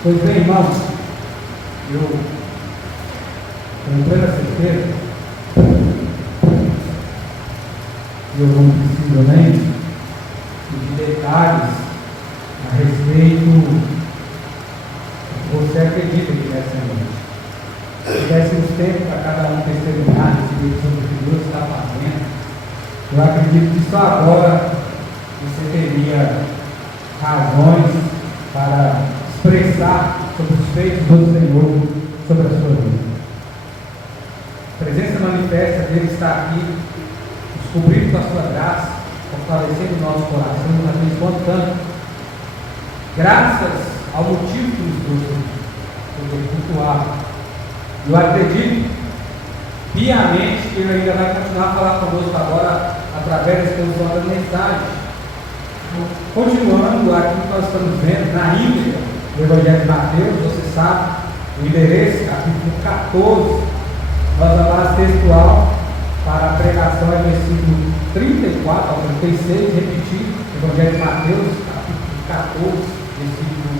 Pois bem, irmãos, eu tenho plena certeza que eu não preciso nem de detalhes a respeito. Você acredita que nessa noite? Se dessemos tempo para cada um testemunhar sobre o que Deus está fazendo, eu acredito que só agora você teria razões para expressar sobre os feitos do Senhor sobre a sua vida. A presença manifesta dele está aqui, nos cobrindo com a sua graça, fortalecendo o nosso coração, nos abençoando tanto. Graças ao motivo que nos trouxe poder cultuar. Eu acredito piamente que ele ainda vai continuar a falar conosco agora através da exposição das mensagens. Continuando aquilo que nós estamos vendo na íntegra do Evangelho de Mateus, você sabe, o endereço, capítulo 14, nossa base textual para a pregação é versículo 34 ao 36, repetir, Evangelho de Mateus, capítulo 14, versículo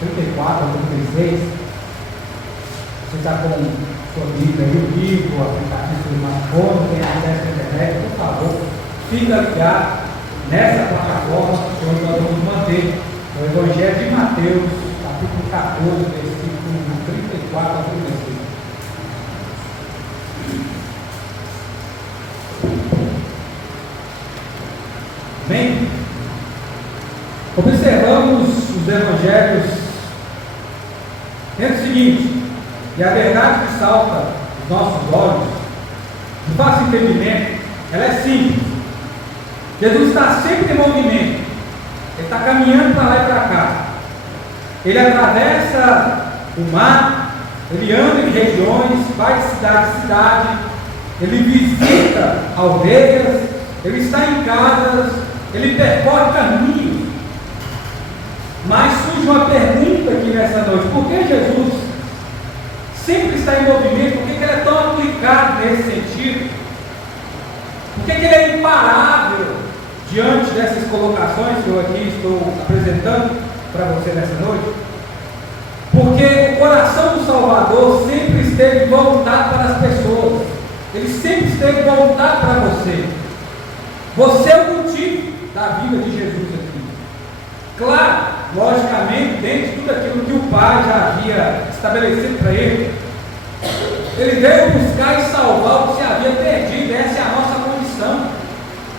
34 ao 36. Você está com sua Bíblia aí, o livro, o aplicativo do smartphone, tem acesso à internet, por favor, fica ligado nessa plataforma onde nós vamos manter o Evangelho de Mateus, capítulo 14, versículo 34 ao 36. Bem, observamos os Evangelhos dentro do seguinte, e a verdade que salta os nossos olhos, de fácil entendimento, ela é simples. Jesus está sempre em movimento, ele está caminhando para lá e para cá, ele atravessa o mar, ele anda em regiões, vai de cidade em cidade, ele visita aldeias, ele está em casas, ele percorre caminhos. Mas surge uma pergunta aqui nessa noite: por que Jesus sempre está em movimento? Por que ele é tão aplicado nesse sentido? Por que ele é imparável diante dessas colocações que eu aqui estou apresentando para você nessa noite? Porque o coração do Salvador sempre esteve voltado para as pessoas, ele sempre esteve voltado para você. Você é o motivo da vida de Jesus aqui. Claro, logicamente, dentro de tudo aquilo que o Pai já havia estabelecido para ele, ele veio buscar e salvar o que se havia perdido. Essa é a nossa condição.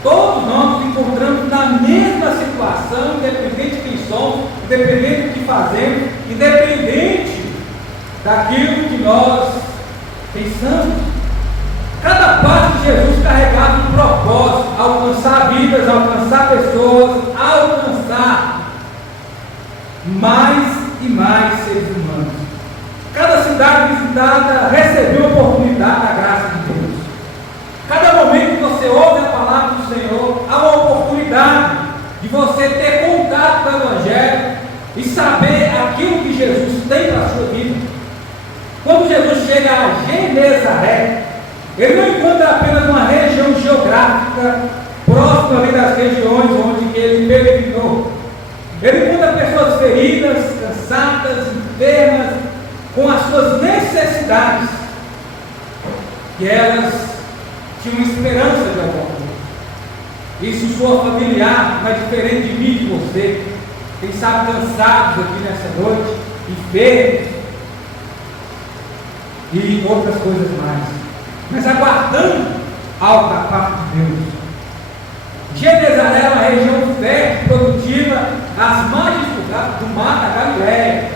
Todos nós nos encontramos na mesma situação, independente de quem somos, independente do que fazemos, independente daquilo que nós pensamos. Cada passo de Jesus carregava um propósito: alcançar vidas, alcançar pessoas, alcançar mais e mais seres humanos. Cada cidade visitada recebeu a oportunidade da graça de Deus. Cada momento que você ouve a palavra do Senhor, há uma oportunidade de você ter contato com o Evangelho e saber aquilo que Jesus tem para a sua vida. Quando Jesus chega a Genezaré, ele não encontra apenas uma região geográfica próxima ali das regiões onde ele peregrinou. Ele encontra pessoas feridas, cansadas, enfermas, com as suas necessidades, e elas tinham esperança de alguma coisa. Isso soa familiar, mas diferente de mim e de você. Quem sabe cansados aqui nessa noite, enfermos e outras coisas mais, mas aguardando algo da parte de Deus. Genezaré é uma região fértil, produtiva, às margens do mar da Galileia.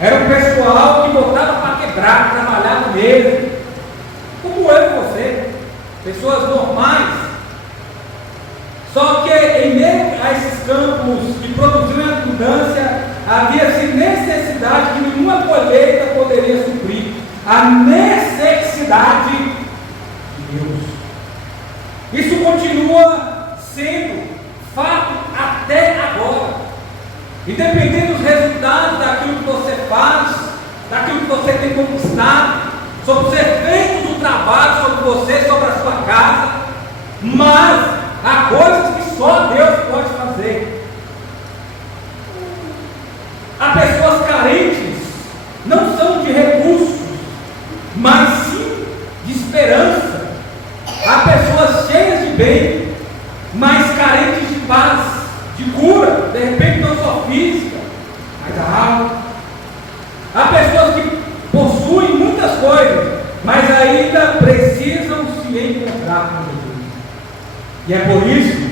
Era um pessoal que botava para quebrar, trabalhava mesmo, como eu e você, pessoas normais. Só que em meio a esses campos que produziam abundância, havia-se necessidade que nenhuma colheita poderia suprir. A necessidade de Deus. Isso continua sendo fato até agora. Independente dos resultados daquilo que você faz, daquilo que você tem conquistado, sobre os efeitos do trabalho sobre você, sobre a sua casa, mas há coisas que só Deus pode fazer. Há pessoas carentes de repente não só física, mas a alma. Há pessoas que possuem muitas coisas, mas ainda precisam se encontrar com Jesus. E é por isso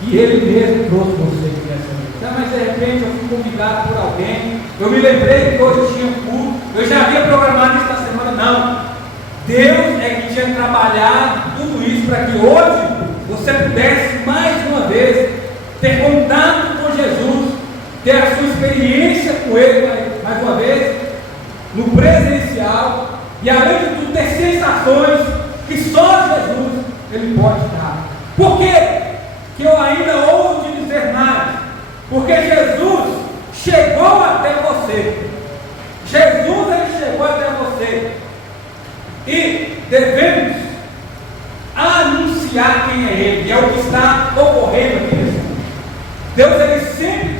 que Ele mesmo trouxe você aqui nessa noite. Mas de repente eu fui convidado por alguém, eu me lembrei que hoje eu tinha culto, eu já havia programado isso na semana. Não, Deus é que tinha trabalhado tudo isso para que hoje você pudesse mais uma vez ter contato com Jesus, ter a sua experiência com Ele mais uma vez, no presencial, e além de tudo ter sensações que só Jesus Ele pode dar. Por quê? Que eu ainda ouso te dizer mais, porque Jesus chegou até você. Jesus Ele chegou até você, e devemos anunciar quem é Ele, e é o que está ocorrendo aqui nesse mundo. Deus Ele sempre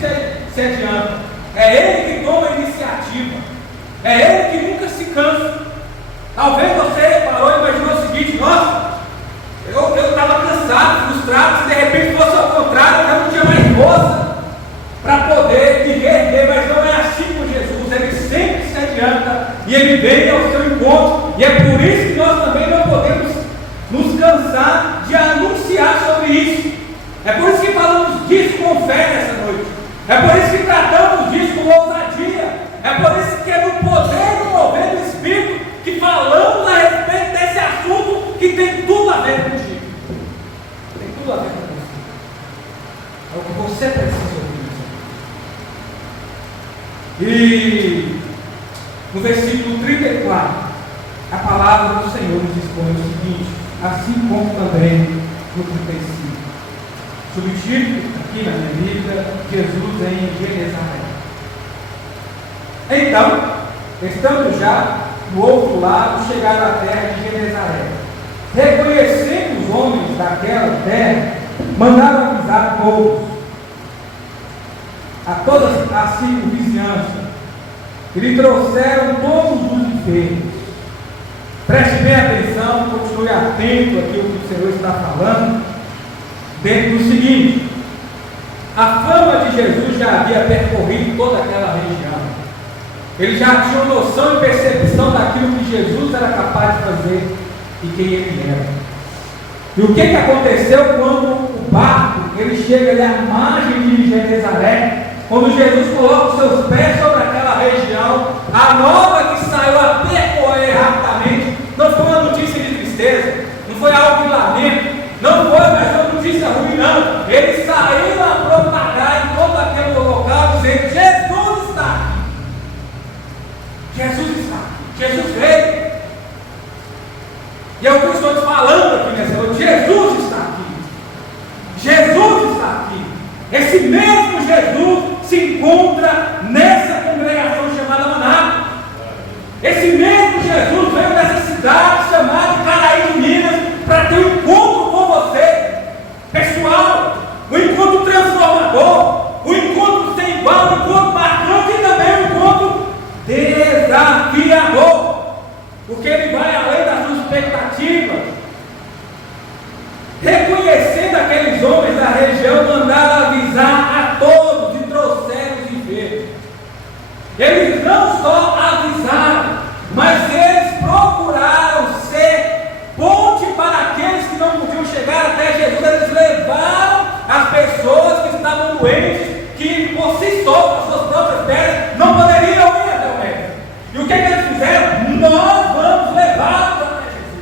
se adianta, é Ele que toma a iniciativa, é Ele que nunca se cansa. Talvez você parou e imaginou o seguinte: nossa, eu estava cansado, frustrado, se de repente fosse ao contrário, eu já não tinha mais força para poder me reerguer. Mas não é assim com Jesus. Ele sempre se adianta e Ele vem ao seu encontro, e é por isso que nós também não podemos nos cansar de anunciar sobre isso. É por isso que falamos disso com fé nessa noite, é por isso que tratamos disso com ousadia, é por isso que é no poder do mover do Espírito que falamos a respeito desse assunto que tem tudo a ver contigo, tem tudo a ver com você. É o que você precisa ouvir. E no versículo 34, a palavra do Senhor nos dispõe o seguinte, assim como também no 35, subtítulo aqui na minha Bíblia: Jesus em Genezaré. Então, estando já do outro lado, chegaram à terra de Genezaré. Reconhecendo os homens daquela terra, mandaram avisar a toda a circunvizinhança, e lhe trouxeram todos os enfermos. Preste bem atenção, continue atento àquilo que o Senhor está falando, dentro do seguinte: a fama de Jesus já havia percorrido toda aquela região. Ele já tinha noção e percepção daquilo que Jesus era capaz de fazer e quem Ele era. E o que aconteceu quando o barco ele chega ali à margem de Genezaré? Quando Jesus coloca os seus pés sobre aquela região, a nova que saiu a percorrer rapidamente, não foi uma notícia de tristeza, não foi algo de lamento, não foi mais uma notícia ruim, não. Eles saíram a propagar em todo aquele local, dizendo: Jesus está aqui, Jesus está aqui, Jesus veio. E é o que eu estou te falando aqui nessa noite: Jesus está aqui, Jesus está aqui. Esse mesmo Jesus se encontra nessa congregação chamada Maná. Esse mesmo Jesus veio dessa cidade chamada Caraí de Minas para ter um encontro com você, pessoal, um encontro transformador, um encontro sem igual, um encontro marcante e também um encontro desafiador, porque ele vai além das suas expectativas. Reconhecendo aqueles homens da região, mandaram avisar a todos e trouxeram os enfermos. Eles não só avisaram, mas eles procuraram ser ponte para aqueles que não podiam chegar até Jesus. Eles levaram as pessoas que estavam doentes, que por si só, com as suas próprias pernas, não poderiam ir até o médico. E o que eles fizeram? Nós vamos levá-los até Jesus.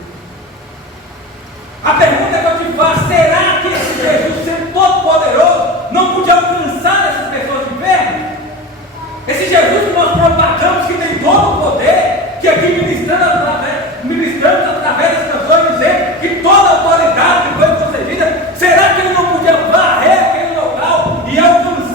A pergunta que eu te faço: será que esse Jesus, sendo todo poderoso, não podia alcançar essas pessoas enfermas? Esse Jesus que nós propagamos, que tem todo o poder, que aqui ministrando através das canções, dizendo que toda a autoridade foi concedida, será que ele não podia varrer aquele local e alcançar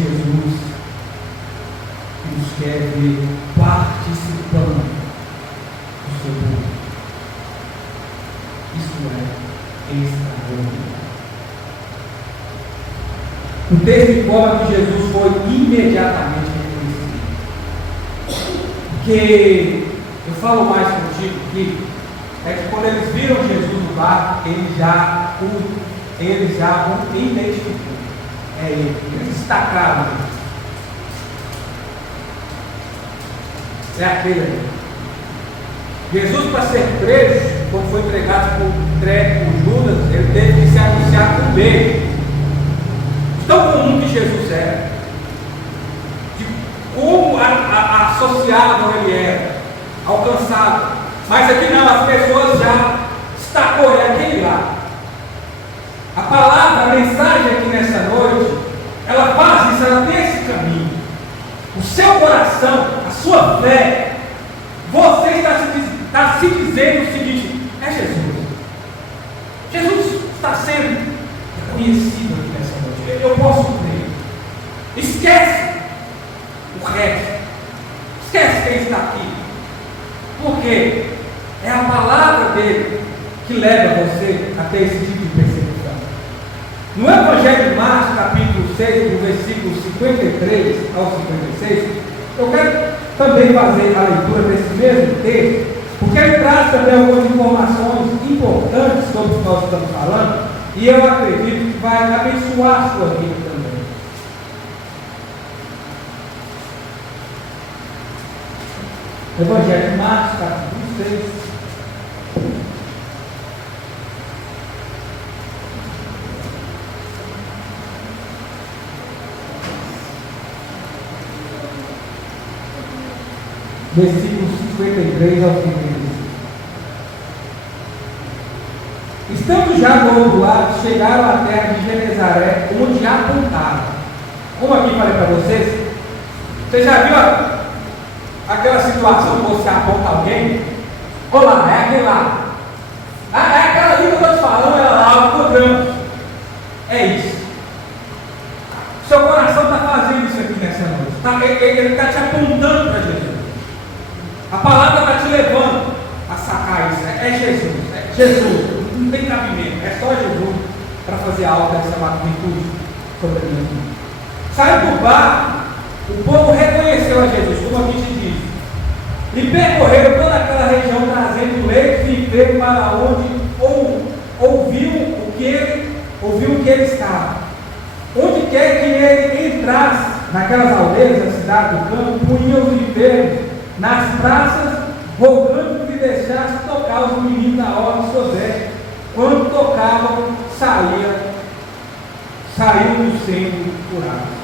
Jesus nos quer ver participando do seu povo. Isso é extraordinário. O texto informa que Jesus foi imediatamente reconhecido. Porque eu falo mais contigo aqui, é que quando eles viram Jesus no barco, eles já o identificou. É ele, eles destacaram. É aquele ali. Jesus, para ser preso, quando foi entregado por Judas, ele teve que se anunciar com beijo. Tão comum que Jesus era, de como associado ele era, alcançado. Mas aqui não, as pessoas já destacou, é aquele lá. A palavra, a mensagem aqui nessa noite, ela faz isso, ela tem esse caminho. O seu coração, a sua fé, você está se dizendo o seguinte: é Jesus. Jesus está sendo reconhecido aqui nessa noite. Eu posso crer. Esquece o resto. Esquece quem está aqui. Porque é a palavra dele que leva você a ter esse tipo de percepção. No Evangelho de Marcos, capítulo 6, do versículo 53 ao 56, eu quero também fazer a leitura desse mesmo texto, porque ele traz também algumas informações importantes sobre o que nós estamos falando, e eu acredito que vai abençoar a sua vida também. Evangelho de Marcos, capítulo 6. Versículos 53 ao 55. Estando já do outro lado, chegaram à terra de Genezaré, onde apontaram. Como aqui falei para vocês, você já viu aquela situação que você aponta alguém? Olá, é aquele lá. É aquela ali que eu estou te falando, ela lá, o programa. É isso. Seu coração está fazendo isso aqui nessa noite. Ele está te apontando para Jesus. A palavra está te levando a sacar isso. É Jesus. É Jesus. Não tem cabimento. É só Jesus para fazer algo dessa magnitude sobre a minha vida. Sai do barco. O povo reconheceu a Jesus, como aqui te diz. E percorreram toda aquela região, trazendo leitos e enfermos para onde ouviu o que ele estava. Onde quer que ele entrasse, naquelas aldeias da cidade do campo, punham os enfermos nas praças, rogando que deixasse tocar os meninos na hora de suas vestes. Quando tocavam, saíam sendo curados.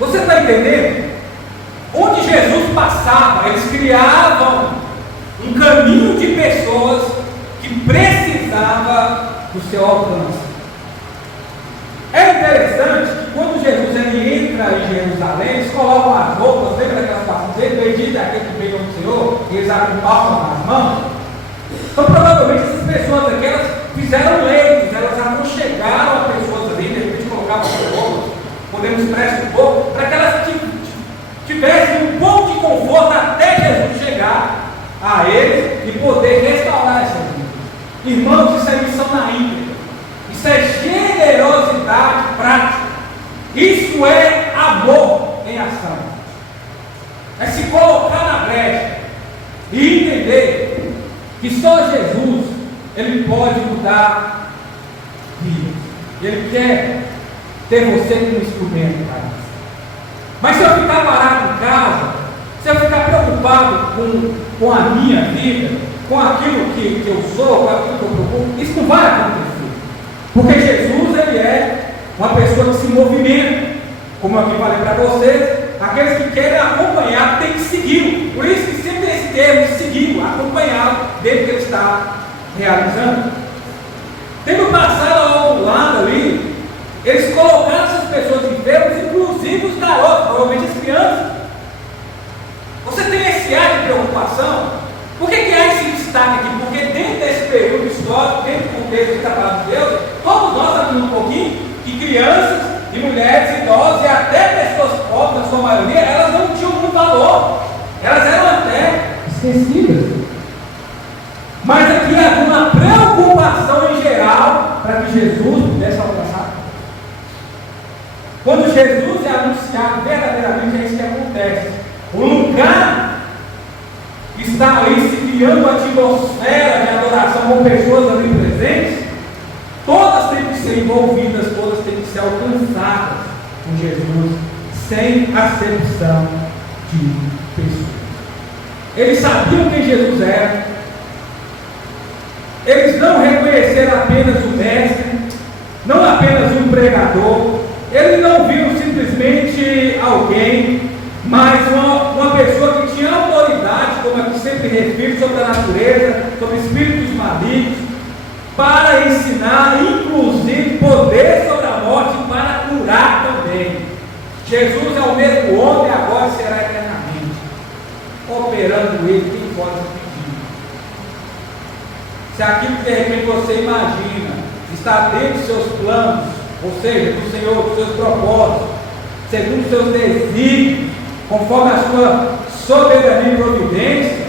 Você está entendendo? Onde Jesus passava, eles criavam um caminho de pessoas que precisavam do seu alcance. É interessante que quando Jesus ele entra em Jerusalém, eles colocam as roupas, lembra daquelas passagens dele, bendito é aquele que veio do Senhor, e eles abrem palmas nas mãos. Então provavelmente essas pessoas aqui, elas fizeram leitos, elas aconchegaram as pessoas ali, de repente colocavam as roupas, podemos expressar um pouco, para que elas tivessem um pouco de conforto até Jesus chegar a eles e poder restaurar essa vida. Irmãos, isso é missão na íntegra. Isso é generosidade prática. Isso é amor em ação. É se colocar na brecha e entender que só Jesus ele pode mudar vidas. Ele quer ter você como instrumento para isso. Mas se eu ficar parado em casa, se eu ficar preocupado com a minha vida, com aquilo que eu sou, com aquilo que eu procuro, isso não vai acontecer. Porque Jesus, ele é uma pessoa que se movimenta. Como eu aqui falei para vocês, aqueles que querem acompanhar têm que seguir. Por isso que sempre tem esse termo de seguir, acompanhar dentro que ele está realizando. Tendo passado ao outro lado ali, eles colocaram essas pessoas enfermas, inclusive os garotos, provavelmente as crianças. Você tem esse ar de preocupação? Por que há esse destaque aqui? Porque dentro desse período histórico, dentro do contexto do trabalho de Deus, todos nós sabemos um pouquinho que crianças e mulheres idosas e ali, elas não tinham muito valor, elas eram até esquecidas. Mas aqui havia uma preocupação em geral para que Jesus pudesse alcançar. Quando Jesus é anunciado, verdadeiramente é isso que acontece. O lugar está ali se criando uma atmosfera de adoração com pessoas ali presentes. Todas têm que ser envolvidas, todas têm que ser alcançadas com Jesus, sem acepção de pessoas. Eles sabiam quem Jesus era. Eles não reconheceram apenas o mestre, não apenas um pregador. Eles não viram simplesmente alguém, mas uma pessoa que tinha autoridade, como aqui sempre refiro, sobre a natureza, sobre espíritos malignos, para ensinar, inclusive poder sobre a morte, para curar também. Jesus é o mesmo homem, agora será eternamente, operando ele, quem pode pedir. Se aquilo que de repente você imagina está dentro dos seus planos, ou seja, do Senhor, dos seus propósitos, segundo os seus desígnios, conforme a sua soberania e providência,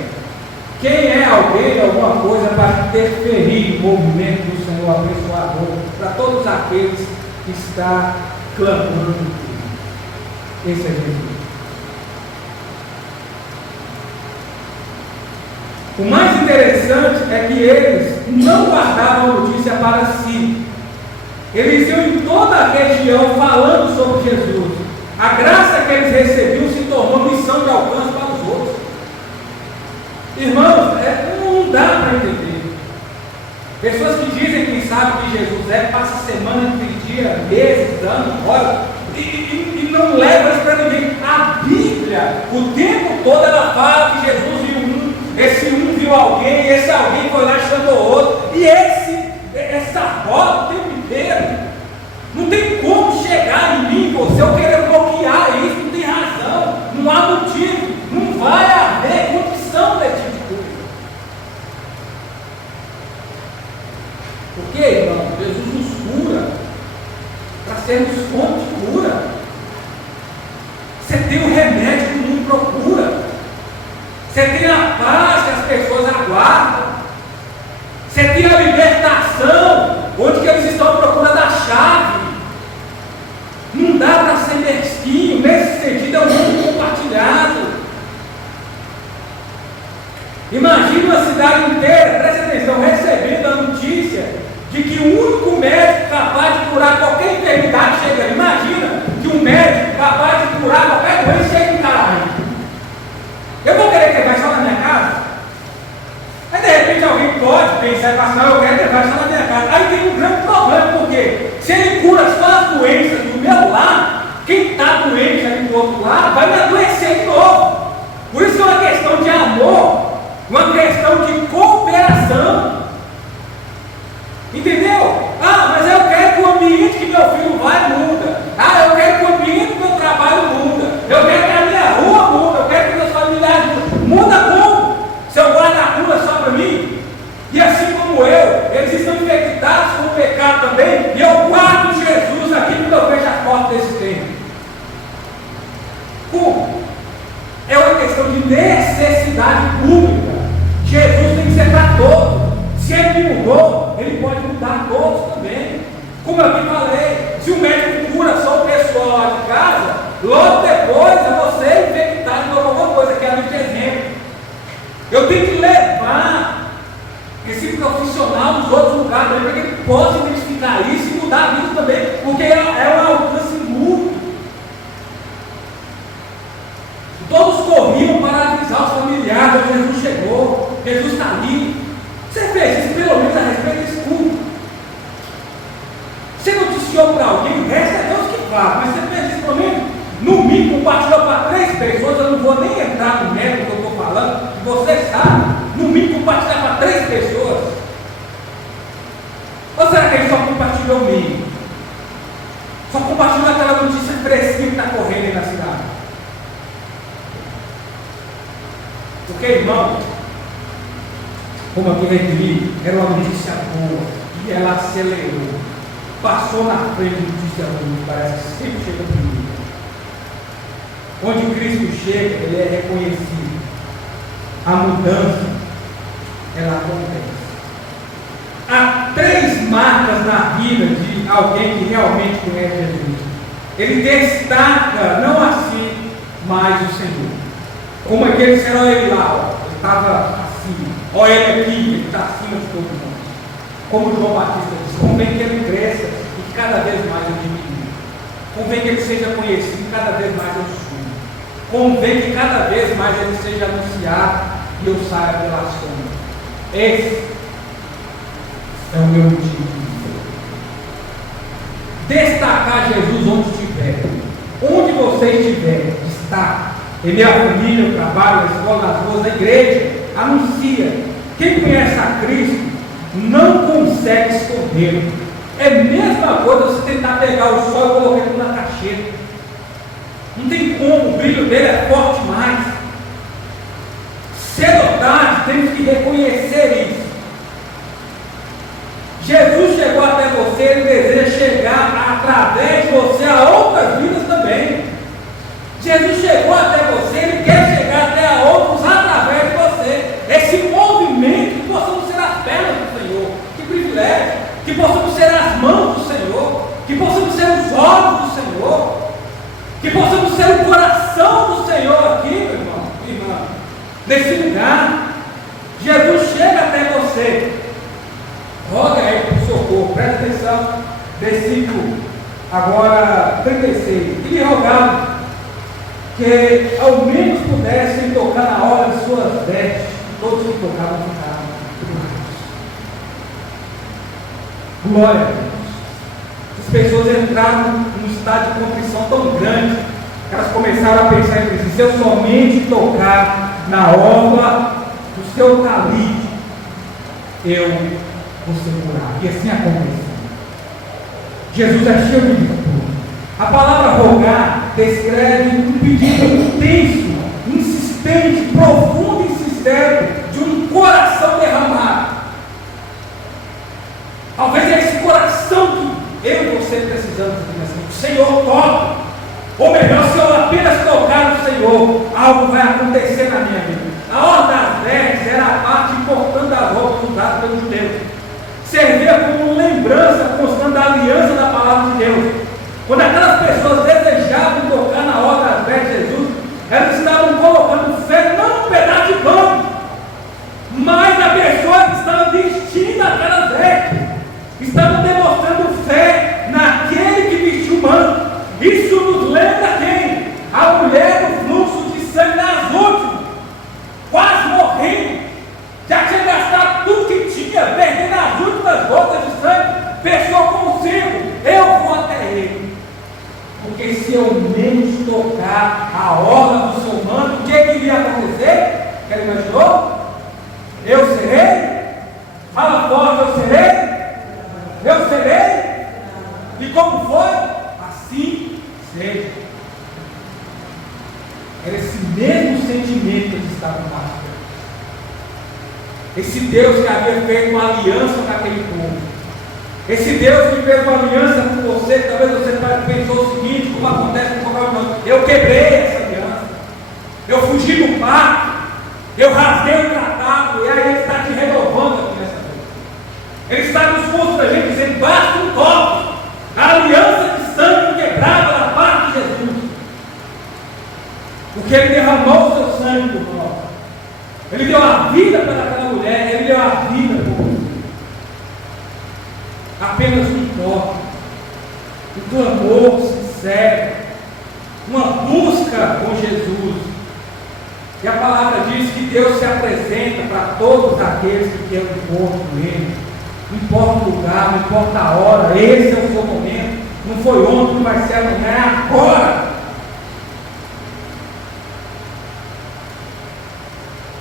quem é alguém, alguma coisa para interferir no movimento do Senhor abençoador para todos aqueles que estão clamando? Esse é Jesus. O mais interessante é que eles não guardavam a notícia para si. Eles iam em toda a região falando sobre Jesus. A graça que eles recebiam se tornou missão de alcance para os outros. Irmãos, não dá para entender. Pessoas que dizem que sabem que Jesus passa semana, dia, meses, anos, horas, e não levam isso para ninguém. A Bíblia, o tempo todo, ela fala que Jesus viu esse viu alguém, esse alguém foi lá e chamou outro, e essa roda o tempo inteiro. Não tem como chegar em mim, você, eu querer bloquear isso, não tem razão, não há motivo, não vai haver condição desse tipo de coisa. Porque, irmão, Jesus nos cura para sermos fonte de cura. Você tem o remédio que o mundo procura. Você tem a paz que as pessoas aguardam. Você tem a libertação, onde que eles estão procurando a chave. Não dá para ser mesquinho, nesse sentido é um mundo compartilhado. Imagina uma cidade inteira, presta atenção, recebendo a notícia de que o único médico capaz de curar qualquer enfermidade chega. Imagina que um médico capaz de curar qualquer doença chega em Caraí. Eu vou querer que ele vai só na minha casa? Aí de repente alguém pode pensar e falar, eu quero que ele vai só na minha casa. Aí tem um grande problema, porque se ele cura só as doenças do meu lar, quem está doente ali do outro lado vai me adoecer de novo. Por isso que é uma questão de amor, uma questão de cooperação. Entendeu? Ah, mas eu quero que o ambiente que meu filho vai muda. Ah, eu quero que o ambiente do meu trabalho muda. Eu quero que a minha rua muda. Eu quero que meus familiares mudem. Muda como? Se eu guardo a cura só para mim? E assim como eles estão infectados com o pecado também. E eu guardo Jesus aqui quando eu vejo a porta desse templo. Como? É uma questão de necessidade pública. Jesus tem que ser para todos. Se ele mudou, ele pode mudar todos também. Como eu te falei, se o médico cura só o pessoal lá de casa, logo depois é você infectado de alguma coisa, que é a de exemplo. Eu tenho que levar esse profissional dos outros lugares para que ele possa identificar isso e mudar a vida também, porque é um alcance mútuo. Todos corriam para avisar os familiares, Jesus chegou, Jesus está ali. Você fez isso pelo menos a respeito desse culto. Você noticiou para alguém, o resto é Deus que faz, mas você fez isso pelo menos, no mínimo, compartilhou para 3 pessoas. Eu não vou nem entrar no método que eu estou falando, que você sabe, no mínimo compartilhar para 3 pessoas. Ou será que ele só compartilhou o mínimo? Só compartilhou aquela notícia fresquinha que está correndo aí na cidade? Porque, irmão, como aqui referi, era uma notícia boa e ela acelerou, passou na frente de notícia ruim, parece que sempre chega primeiro. onde Cristo chega, ele é reconhecido. A mudança, ela acontece. Há 3 marcas na vida de alguém que realmente conhece Jesus. Ele destaca, não assim, mas o Senhor. Como aquele será ele lá, ó, ele estava acima. Olha ele aqui, ele está acima de todo mundo. Como João Batista disse, convém que ele cresça e cada vez mais eu diminua. Convém que ele seja conhecido e cada vez mais eu suba. Convém que cada vez mais ele seja anunciado e eu saia pela sombra. Esse é o meu motivo. Destacar Jesus onde estiver. Onde você estiver, está. Em minha família, no trabalho, na escola, nas ruas, na igreja, anuncia. Quem conhece a Cristo não consegue esconder. É a mesma coisa você tentar pegar o sol e colocar ele na caixeta. Não tem como, o brilho dele é forte demais. Cedo ou tarde, temos que reconhecer isso. Jesus chegou até você, ele deseja chegar através de você a outras vidas também. Jesus chegou até você, ele quer chegar até a outros através de você. Esse movimento, que possamos ser as pernas do Senhor, que privilégio, que possamos ser as mãos do Senhor, que possamos ser os olhos do Senhor, que possamos ser o coração do Senhor aqui, meu irmão, irmã, nesse lugar. Jesus chega até você. Roga aí por socorro, presta atenção, versículo agora 36. E lhe rogaram que ao menos pudessem tocar na hora de suas vestes, e todos que tocavam ficaram curados. Glória a Deus. As pessoas entraram num estado de contrição tão grande que elas começaram a pensar entre si: se eu somente tocar na orla do seu talite, eu vou ser curado. E assim aconteceu. Jesus é cheio de virtude. A palavra rogar descreve um pedido intenso, insistente, profundo e sincero de um coração derramado. Talvez é esse coração que eu e você precisamos assim. O Senhor toca, ou melhor, se eu apenas tocar no Senhor, algo vai acontecer na minha vida. A ordem das vestes era a parte importante das roupas usadas pelos judeus. Servia como lembrança constante da aliança da palavra de Deus. Quando aquelas pessoas desejavam tocar na hora das vestes de Jesus, elas estavam colocando fé não num pedaço de pano, mas na pessoa que estava vestindo aquelas vestes. Estavam demonstrando fé naquele que vestiu o manto. Isso nos lembra quem? A mulher do fluxo de sangue nas últimas, quase morrendo, já tinha gastado tudo que tinha, perdendo as últimas gotas de sangue, pensou consigo: eu vou até ele, porque se eu menos tocar a orla do seu manto, o que iria acontecer? Que ele imaginou? Eu serei? Fala forte: eu serei? Eu serei? E como foi? Assim seja. Era esse mesmo sentimento que estava no mar. Esse Deus que havia feito uma aliança com aquele povo. Esse Deus que fez uma aliança com você. Talvez você pensou o seguinte: como acontece com qualquer um, eu quebrei essa aliança, eu fugi do pacto, eu rasguei o tratado, e aí ele está te renovando aqui nessa noite. Ele está nos constrangendo, dizendo: basta um toque. A aliança de sangue quebrada da parte de Jesus, porque ele derramou o seu sangue por nós. Ele deu a vida para aquela mulher, ele deu a vida por você. Apenas um toque, um clamor sincero, uma busca com Jesus. E a palavra diz que Deus se apresenta para todos aqueles que querem um encontro com Ele. Não importa o lugar, não importa a hora, esse é o seu momento. Não foi ontem, não vai ser amanhã, é agora.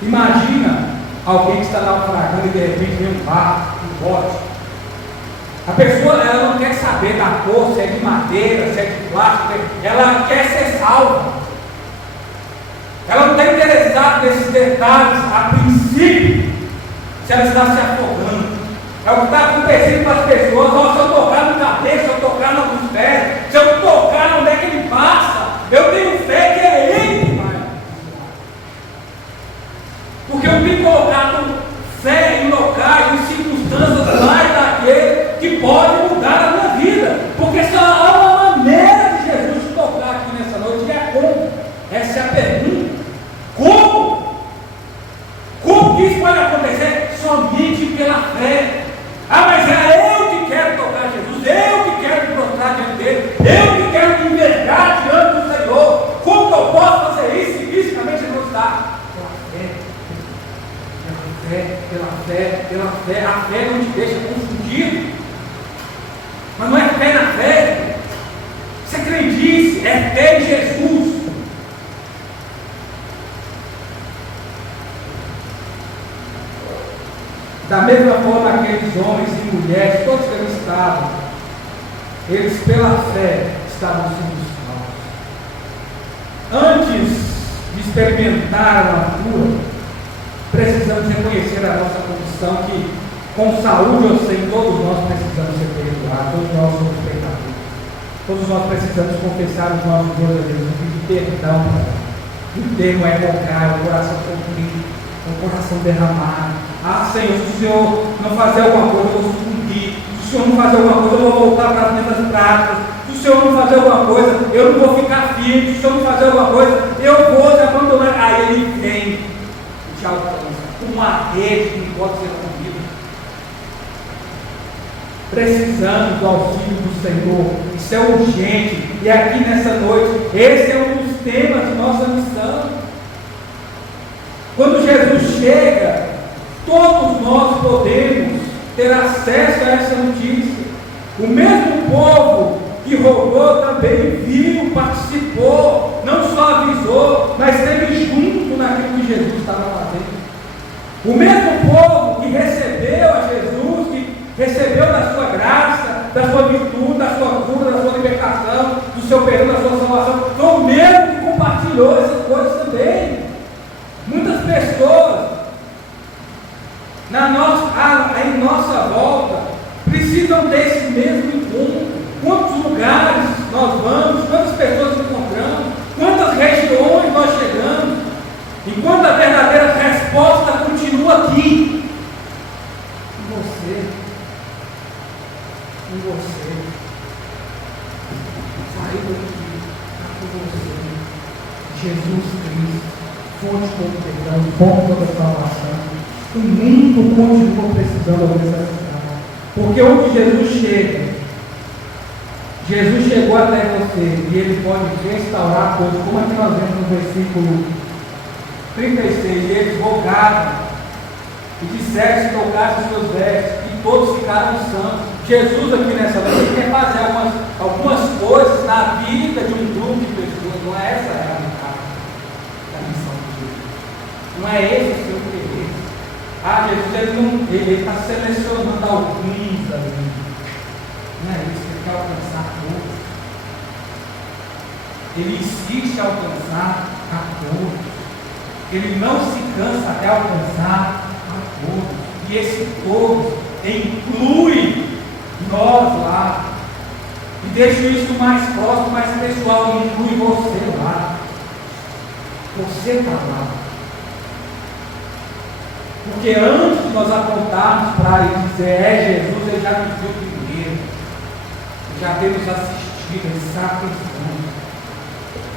Imagina alguém que está naufragando e de repente vem um barco, um bote. A pessoa, ela não quer saber da cor, se é de madeira, se é de plástico, ela quer ser salva. Ela não está interessada nesses detalhes a princípio, se ela está se afogando. É o que está acontecendo com as pessoas. Se eu tocar no cabelo, se eu tocar nos pés, se eu tocar onde é que ele passa, eu tenho fé que é ele disse: é ter Jesus. Da mesma forma, aqueles homens e mulheres, todos que ali estavam, eles pela fé estavam sendo salvos. Antes de experimentar uma cura, precisamos reconhecer a nossa condição que, com saúde ou sem, todos nós precisamos ser perdoados, todos nós somos pecadores. Todos nós precisamos confessar os nossos erros a Deus, pedir perdão. O termo é rogar, o coração contrito, o coração derramado. Ah, Senhor, se o Senhor não fazer alguma coisa, eu vou sucumbir. Se o Senhor não fazer alguma coisa, eu vou voltar para as mesmas práticas. Se o Senhor não fazer alguma coisa, eu não vou ficar firme. Se o Senhor não fazer alguma coisa, eu vou te abandonar. Aí ele vem e te alcança. Uma rede que não pode ser rompida. Precisamos do auxílio do Senhor. Isso é urgente. E aqui nessa noite, esse é um dos temas de nossa missão. Quando Jesus chega, todos nós podemos ter acesso a essa notícia. O mesmo povo que rogou também viu, participou, não só avisou, mas esteve junto naquilo que Jesus estava fazendo. O mesmo povo que recebeu a Jesus, que recebeu da sua graça, da sua virtude, da sua cura, da sua libertação, do seu perdão, da sua salvação, foi o mesmo que compartilhou essas coisas também. Muitas pessoas em nossa volta precisam desse mesmo encontro. Quantos lugares nós vamos, quantas pessoas encontramos, quantas regiões nós chegamos, enquanto a verdadeira resposta continua aqui, em você, saiba que está com você, Jesus Cristo, fonte de todo perdão, fonte de toda salvação. O mundo continua precisando ouvir essa cidade, porque onde Jesus chega, Jesus chegou até você e Ele pode restaurar coisas, como aqui nós vemos no versículo 36, e eles rogaram e disseram se tocassem os seus vestes, e todos ficaram santos. Jesus aqui nessa noite quer fazer algumas coisas na vida de um grupo de pessoas, não é essa a realidade da missão de Jesus, não é esse o seu querer. Jesus ele está selecionando alguns ali, não é isso, ele quer alcançar todos, ele insiste em alcançar a todos, ele não se cansa até alcançar a todos, e esse todos inclui nós lá, e deixa isso mais próximo, mais pessoal, e inclui você lá, você está lá. Porque antes de nós apontarmos para ele dizer é Jesus, ele já nos viu primeiro, ele já teve nos assistido, ele sabe quem estamos.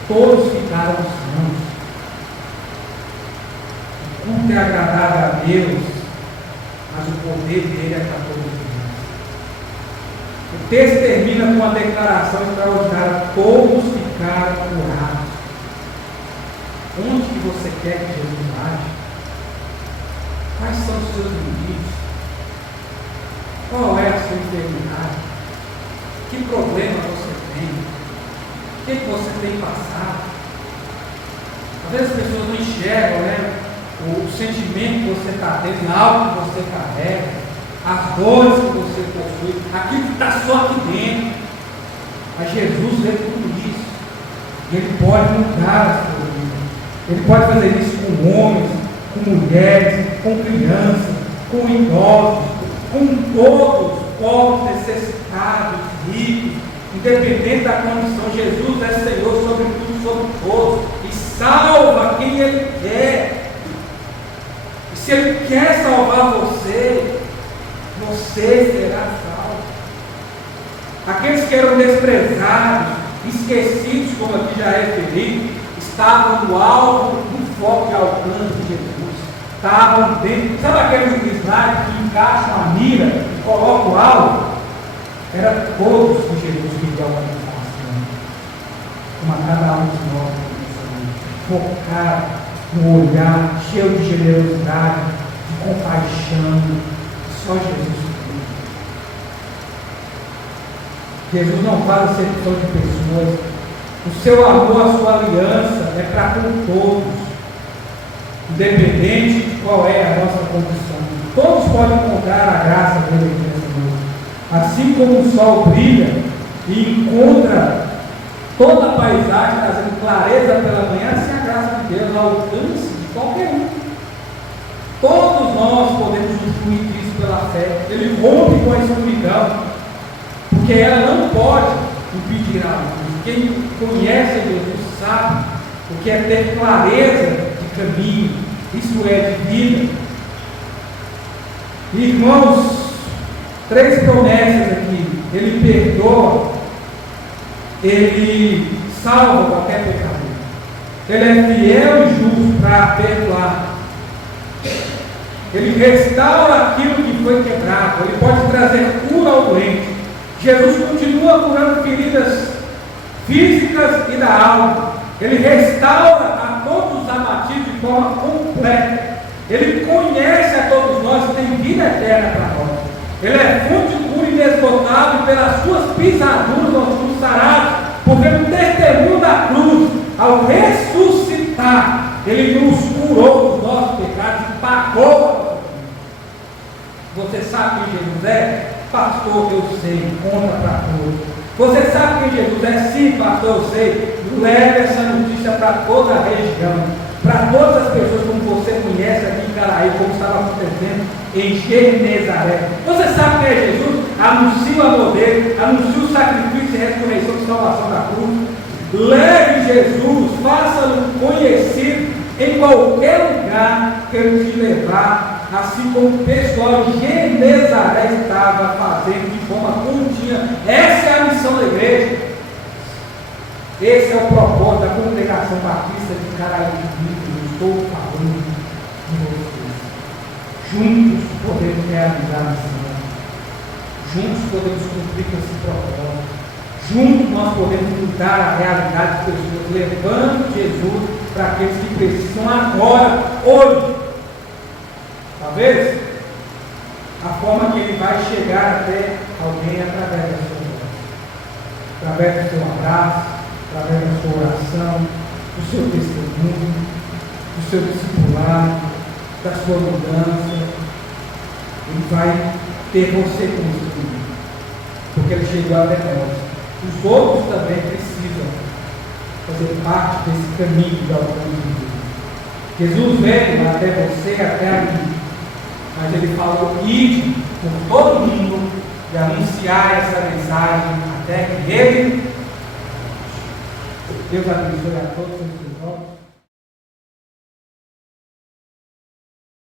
Todos ficaram santos. O culto é agradável a Deus, mas o poder dele é para todos nós. O texto termina com uma declaração extraordinária: todos ficaram curados. Onde que você quer que Jesus age? Quais são os seus limites? Qual é a sua enfermidade? Que problema você tem? O que você tem passado? Às vezes as pessoas não enxergam, né, o sentimento que você está tendo, algo que você carrega, as dores que você possui, aquilo que está só aqui dentro. Mas Jesus vê tudo isso. E Ele pode mudar as sua vida. Ele pode fazer isso com homens, com mulheres, com crianças, com idosos, com todos, pobres, necessitados, ricos, independente da condição. Jesus é Senhor sobre tudo, sobre todos, e salva quem Ele quer. E se Ele quer salvar você, você será salvo. Aqueles que eram desprezados, esquecidos, como aqui já é referido, estavam no alvo, no foco de alcance de Jesus. Estavam dentro, sabe aqueles slides que encaixam a mira e colocam o alvo? Era todos que Jesus queria alcançar, como a cada um de nós, focar no olhar cheio de generosidade, de compaixão, só Jesus Cristo. Jesus não faz acepção de pessoas, O seu amor, a sua aliança é para com todos, independente de qual é a nossa condição. Todos podem encontrar a graça dele nessa noite. Assim como o sol brilha e encontra toda a paisagem, trazendo clareza pela manhã, assim a graça de Deus ao alcance de qualquer um. Todos nós podemos usufruir disso pela fé. Ele rompe com a escuridão, porque ela não pode impedir a luz. Quem conhece Jesus sabe o que é ter clareza de caminho, isso é de vida. Irmãos, 3 promessas aqui. Ele perdoa, ele salva qualquer pecador, ele é fiel e justo para perdoar, ele restaura aquilo que foi quebrado, ele pode trazer cura ao doente. Jesus continua curando feridas físicas e da alma, ele restaura a todos os abatidos de forma completa, ele conhece a todos nós e tem vida eterna para nós. Ele é fonte de cura inesgotável, e pelas suas pisaduras nós fomos sarados, porque no testemunho da cruz, ao ressuscitar, ele nos curou dos nossos pecados e pagou a nossa vida. Você sabe quem Jesus é? Pastor, eu sei, conta para todos. Você sabe quem Jesus é? Sim, pastor, eu sei. Leve essa notícia para toda a região, para todas as pessoas como você conhece aqui em Caraí, como estava acontecendo em Genezaré. Você sabe quem é Jesus? Anuncia o amor dele, anuncia o sacrifício e ressurreição e salvação da cruz. Leve Jesus, faça-o conhecido em qualquer lugar que ele te levar, assim como o pessoal de Genezaré estava fazendo de forma contínua. Essa é a missão da igreja. Esse é o propósito da Congregação Batista de Caraí. Eu estou falando de vocês. Juntos podemos realizar a missão. Juntos podemos cumprir com esse propósito. Juntos nós podemos mudar a realidade de pessoas, levando Jesus para aqueles que precisam agora, hoje. Talvez a forma que ele vai chegar até alguém através da sua voz, através do seu abraço, através da sua oração, do seu testemunho, do seu discipulado, da sua mudança. Ele vai ter você como instrumento, porque ele chegou até nós. Os outros também precisam fazer parte desse caminho de alcance de Deus. Jesus veio até você, até a mim, mas ele falou: ide por todo mundo e anunciar essa mensagem até que ele. Deus abençoe a todos os seus olhos.